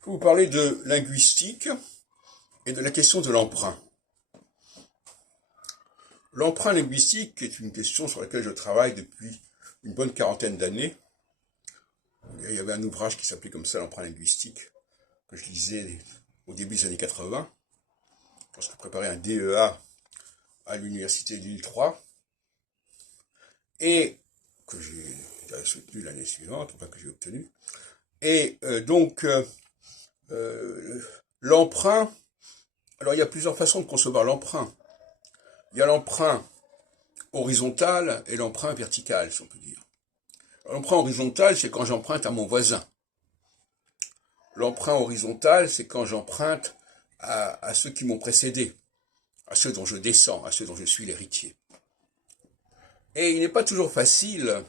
Je vais vous parler de linguistique et de la question de l'emprunt. L'emprunt linguistique est une question sur laquelle je travaille depuis une bonne quarantaine d'années. Il y avait un ouvrage qui s'appelait comme ça, l'emprunt linguistique, que je lisais au début des années 80, lorsque je préparais un DEA à l'université de Lille 3, et que j'ai soutenu l'année suivante, enfin que j'ai obtenu. Et l'emprunt, alors il y a plusieurs façons de concevoir l'emprunt. Il y a l'emprunt horizontal et l'emprunt vertical, si on peut dire. L'emprunt horizontal, c'est quand j'emprunte à mon voisin. L'emprunt horizontal, c'est quand j'emprunte à ceux qui m'ont précédé, à ceux dont je descends, à ceux dont je suis l'héritier. Et il n'est pas toujours facile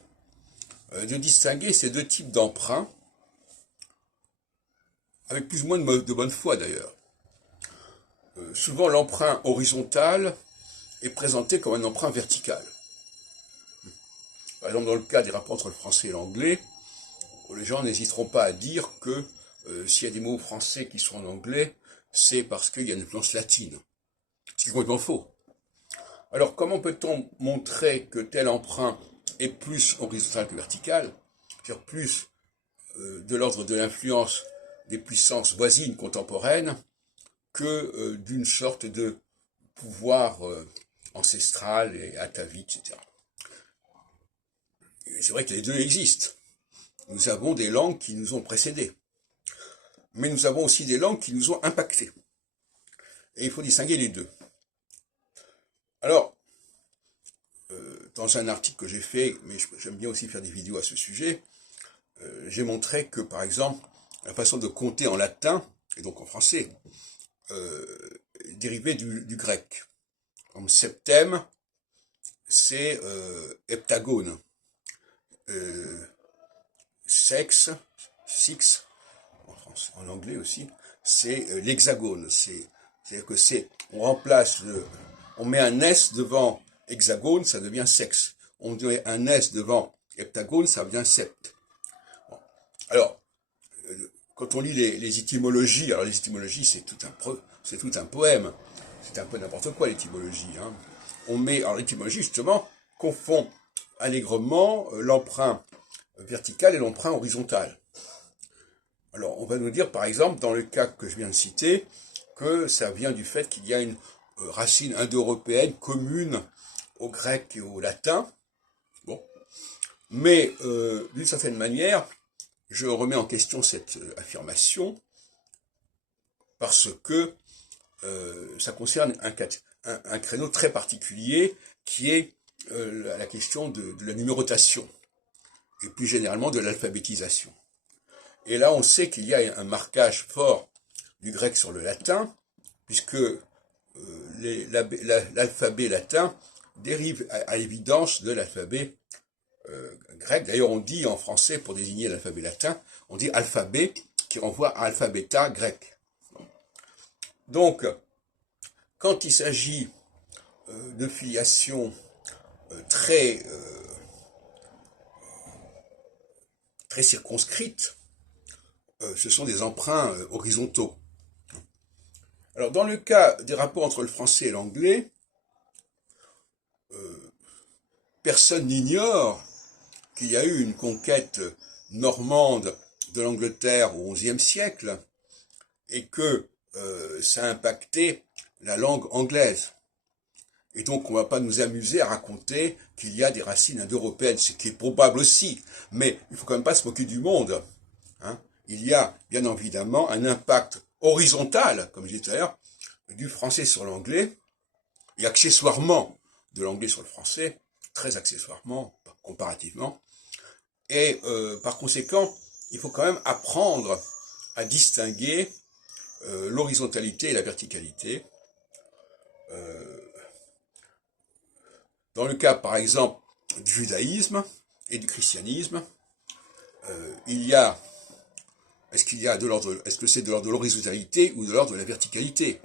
de distinguer ces deux types d'emprunts, avec plus ou moins de bonne foi d'ailleurs. Souvent, l'emprunt horizontal est présenté comme un emprunt vertical. Par exemple, dans le cas des rapports entre le français et l'anglais, les gens n'hésiteront pas à dire que s'il y a des mots français qui sont en anglais, c'est parce qu'il y a une influence latine. Ce qui est complètement faux. Alors, comment peut-on montrer que tel emprunt est plus horizontal que vertical, c'est-à-dire plus de l'ordre de l'influence des puissances voisines contemporaines que d'une sorte de pouvoir ancestral et atavique, etc. Et c'est vrai que les deux existent. Nous avons des langues qui nous ont précédés. Mais nous avons aussi des langues qui nous ont impactés. Et il faut distinguer les deux. Alors, dans un article que j'ai fait, mais j'aime bien aussi faire des vidéos à ce sujet, j'ai montré que, par exemple, la façon de compter en latin, et donc en français, dérivait du grec. Comme septème, c'est heptagone. Sexe, six, en anglais aussi, c'est l'hexagone. C'est-à-dire que on met un S devant hexagone, ça devient sexe. On met un S devant heptagone, ça devient sept. Bon. Alors, quand on lit les étymologies, alors les étymologies c'est tout un poème, c'est un peu n'importe quoi l'étymologie. Hein. Alors l'étymologie justement confond allègrement l'emprunt vertical et l'emprunt horizontal. Alors, on va nous dire, par exemple, dans le cas que je viens de citer, que ça vient du fait qu'il y a une racine indo-européenne commune au grec et au latin. Bon. Mais, d'une certaine manière, je remets en question cette affirmation parce que ça concerne un créneau très particulier qui est la question de la numérotation et plus généralement de l'alphabétisation. Et là, on sait qu'il y a un marquage fort du grec sur le latin, puisque l'alphabet latin dérive à l'évidence de l'alphabet grec. D'ailleurs, on dit en français, pour désigner l'alphabet latin, on dit alphabet, qui renvoie à alphabeta grec. Donc, quand il s'agit de filiation très circonscrite, ce sont des emprunts horizontaux. Alors, dans le cas des rapports entre le français et l'anglais, personne n'ignore qu'il y a eu une conquête normande de l'Angleterre au XIe siècle et que ça a impacté la langue anglaise. Et donc, on ne va pas nous amuser à raconter qu'il y a des racines indo-européennes, ce qui est probable aussi, mais il ne faut quand même pas se moquer du monde. Hein. Il y a bien évidemment un impact horizontal, comme je disais tout à l'heure, du français sur l'anglais, et accessoirement de l'anglais sur le français, très accessoirement, comparativement. Et par conséquent, il faut quand même apprendre à distinguer l'horizontalité et la verticalité. Dans le cas, par exemple, du judaïsme et du christianisme, est-ce que c'est de l'ordre de l'horizontalité ou de l'ordre de la verticalité?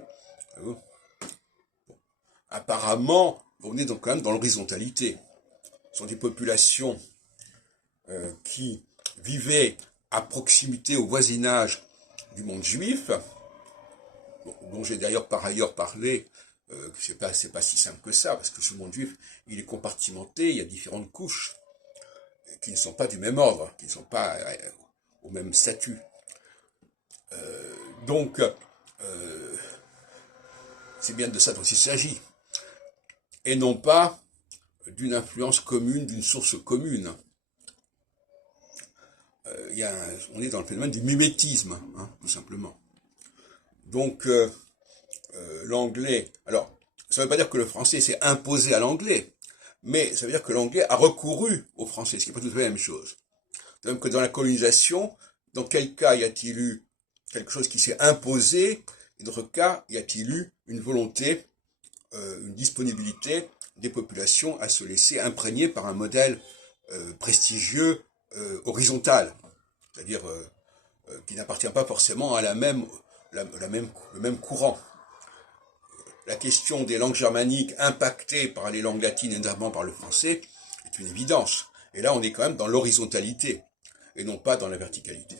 Apparemment, on est donc quand même dans l'horizontalité. Ce sont des populations qui vivaient à proximité, au voisinage du monde juif, dont j'ai d'ailleurs par ailleurs parlé, c'est pas si simple que ça, parce que ce monde juif, il est compartimenté, il y a différentes couches qui ne sont pas du même ordre, qui ne sont pas au même statut. Donc, c'est bien de ça dont il s'agit, et non pas d'une influence commune, d'une source commune. On est dans le phénomène du mimétisme, hein, tout simplement. Donc, l'anglais, alors, ça ne veut pas dire que le français s'est imposé à l'anglais, mais ça veut dire que l'anglais a recouru au français, ce qui n'est pas tout à fait la même chose. De même que dans la colonisation, dans quel cas y a-t-il eu quelque chose qui s'est imposé, et dans d'autres cas, y a-t-il eu une volonté, une disponibilité des populations à se laisser imprégner par un modèle prestigieux, horizontal, c'est-à-dire qui n'appartient pas forcément à le même courant. La question des langues germaniques impactées par les langues latines et notamment par le français est une évidence. Et là, on est quand même dans l'horizontalité et non pas dans la verticalité.